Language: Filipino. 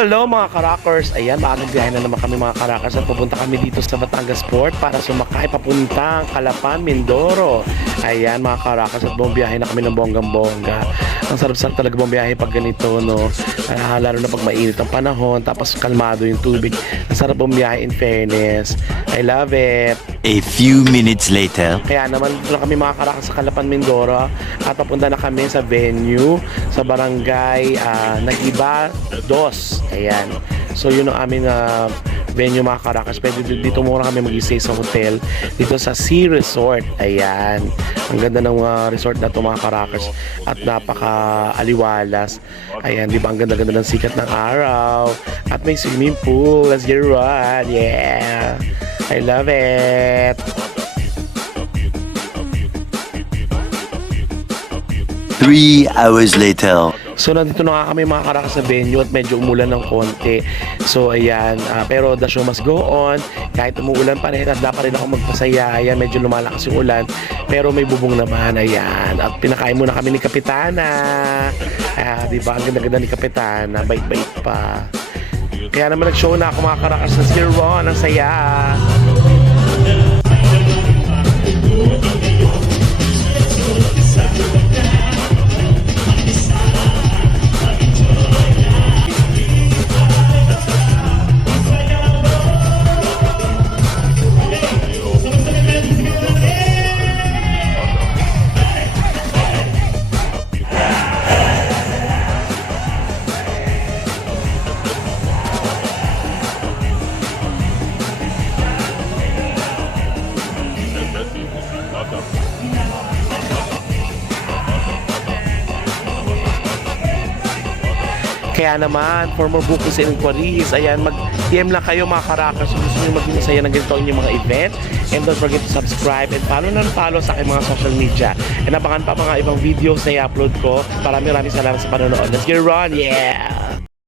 Hello mga karakers! Ayan, maagang biyahe na naman kami mga karakers at pupunta kami dito sa Batangas Port para sumakay papuntang Calapan, Mindoro. Ayan mga karakers at buong biyahe na kami ng bonggang-bongga. Ang sarap-sarap talaga buong biyahe pag ganito, no? Lalo na pag mainit ang panahon, tapos kalmado yung tubig. Ang sarap buong biyahe in fairness. I love it! A few minutes later. Kaya naman dito na kami mga karakers sa Calapan, Mindoro at papunta na kami sa venue sa barangay Nagiba 2. Ayan. So yun ang aming venue mga karakers. Pwede dito muna kami mag-stay sa hotel dito sa Sea Resort. Ayan. Ang ganda ng resort na to mga karakers at napaka-aliwalas. Ayan, di ba? Ang ganda-ganda ng sikat ng araw at may swimming pool. Let's get right. Yeah. I love it. Three hours later. So nandito na nga kami mga karakas sa venue at medyo umulan ng konti. So ayan, pero the show must go on. Kahit umuulan pa rin at dapat rin ako magpasaya. Ayan, medyo lumalakas yung ulan. Pero may bubong naman, ayan. At pinakain muna kami ni Kapitana. Diba, ang ganda-ganda ni Kapitana. Bait-bait pa. Kaya naman nag-show na ako mga karakas sa Sir Ron. Ang saya. Kaya naman, for more bookings and inquiries, ayan, mag-DM lang kayo mga karakers kung gusto nyo maging masaya ng ganito yung mga event. And don't forget to subscribe and follow sa aking mga social media. And abangan pa mga ibang videos na i-upload ko. Maraming salamat sa panonood. Let's get it on! Yeah!